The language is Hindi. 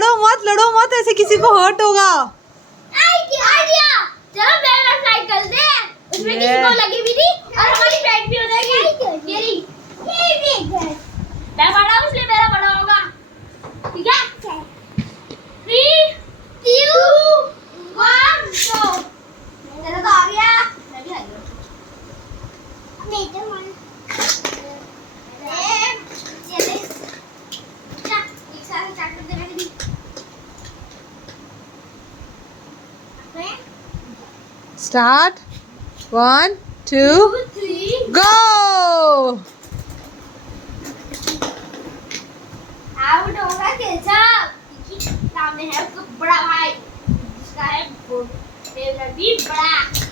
लड़ो मत, ऐसे किसी को हर्ट होगा। आइडिया, चलो बैनर फ्लाई कर दे, उसमें किसी को लगी भी नहीं और हमारी फ्लाइट भी हो जाएगी। मेरी मैं बड़ा हूँ इसलिए मेरा बड़ा होगा, ठीक है? 3 2 1 गो। तेरा तो आ गया, मैं भी आ गया। नहीं तो मन ये ले क्या एक साथ चाट कर दे मैंने भी। स्टार्ट 1 2 3 गो। आउट होगा केचप। सामने है उसका बड़ा भाई जिसका है भी बड़ा।